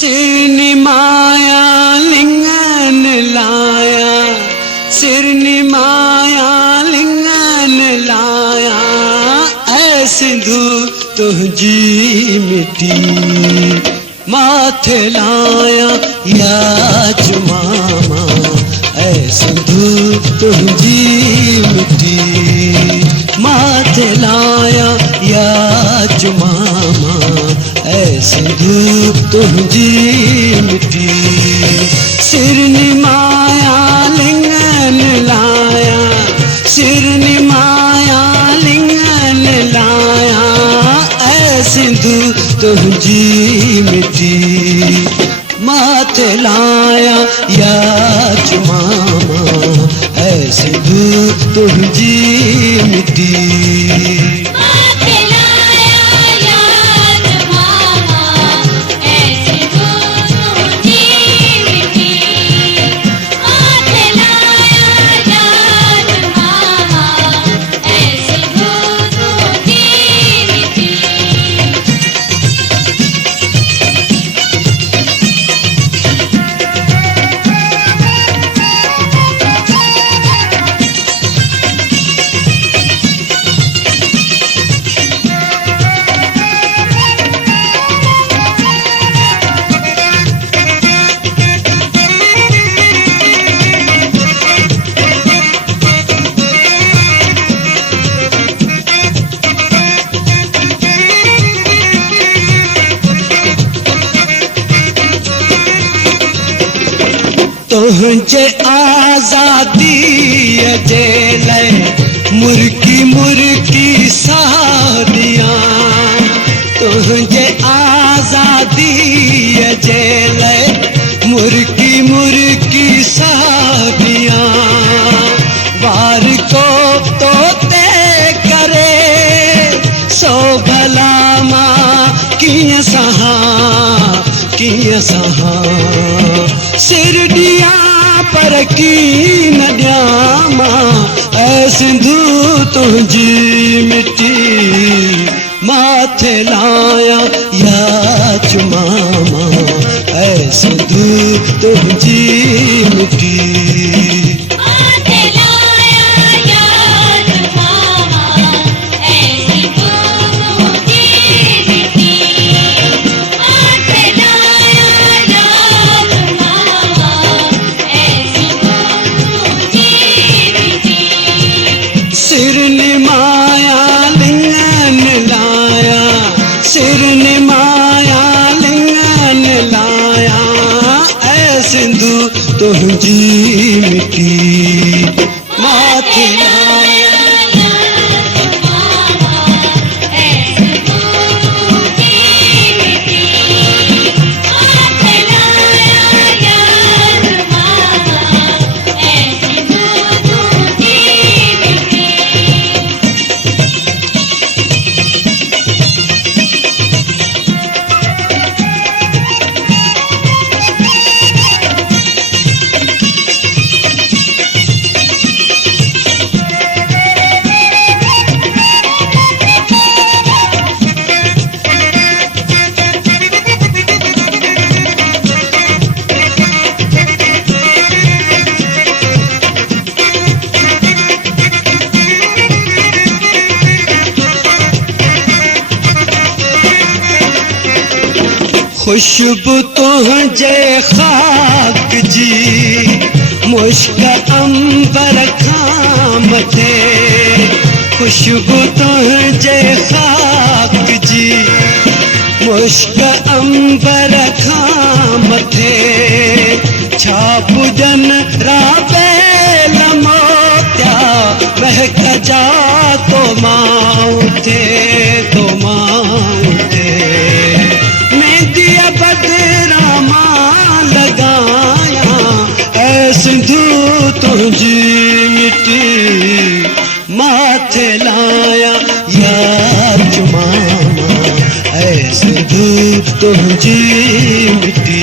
सिरनि माया लिंगन लाया, सिरनि माया लिंगन लाया, ऐ सिंधु तुझी मिट्टी माथे लाया या चुमामा, ऐ सिंधु तुझी मिट्टी माथे लाया या चुमामा, ऐ सिंधु तुझी मिट्टी। सिरनि माया लिंगन लाया, सिरनि माया लिंगन लाया, ऐ सिंधु तुझी मिट्टी माथे लाया या चुमामा, ऐ सिंधु तुझी मिट्टी। तुझे आजादी जे लय मुर्की मुर्की शादियां, तुझे आजादी जे लय मुर्की मुर्की शादियां, वार को तोते करे सो भला मां किया सहा, किया सहा। सिर दिया पर की न ड्यामा, ऐ सिंधु तुझी मिट्टी माथे लाया या चुमामा, ऐ सिंधु तुझी मिट्टी। सिरनि माया लिंगन लाया, सिरनि माया लिंगन लाया, ऐ सिंधु तुझी मिट्टी माथे लाया। खुशबू तुझे खाक जी मुश्क अंबर खाम थे, खुशबू तुझे खाक जी मुश्क अंबर खाम थे, छाप जन राबे लमोत्या महक जा तो माऊ थे, तो माऊ थे। बदरामा लगाया, ऐ सिंधु तुझी मिट्टी माथे लाया या चुमामा, ऐ सिंधु तुझी मिट्टी।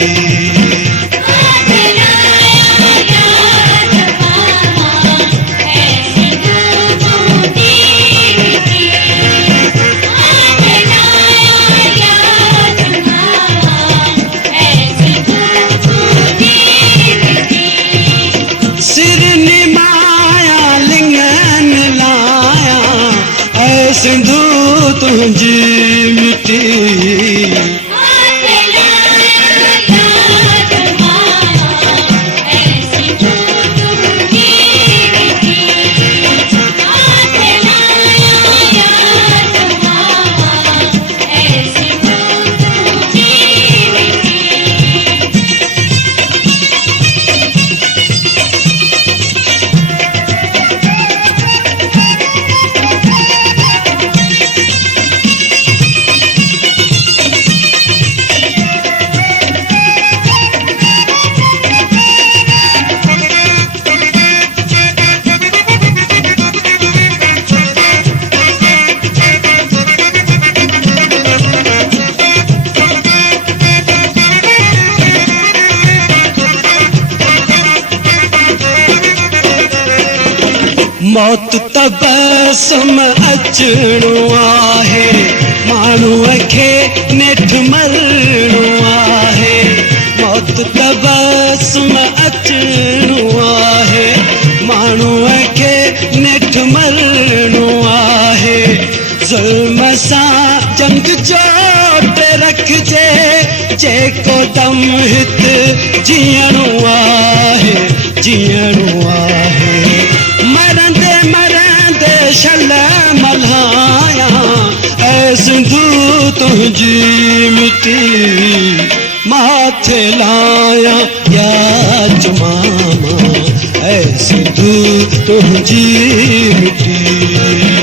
मौत तबसम अचणो आहे माण्हूअ खे नेठ मरणो आहे मौत तबसम अचणो आहे माण्हूअ खे नेठ मरणो आहे ज़ुल्म सां जंग जोट रखिजे जेको दम हिते जीअणो आहे जीअणो आहे मरंदे मरंदे छल मल्हाया ऐ सिंधू तुंहिंजी मिटी माथे लाया या चुमामा ऐ सिंधू तुंहिंजी मिटी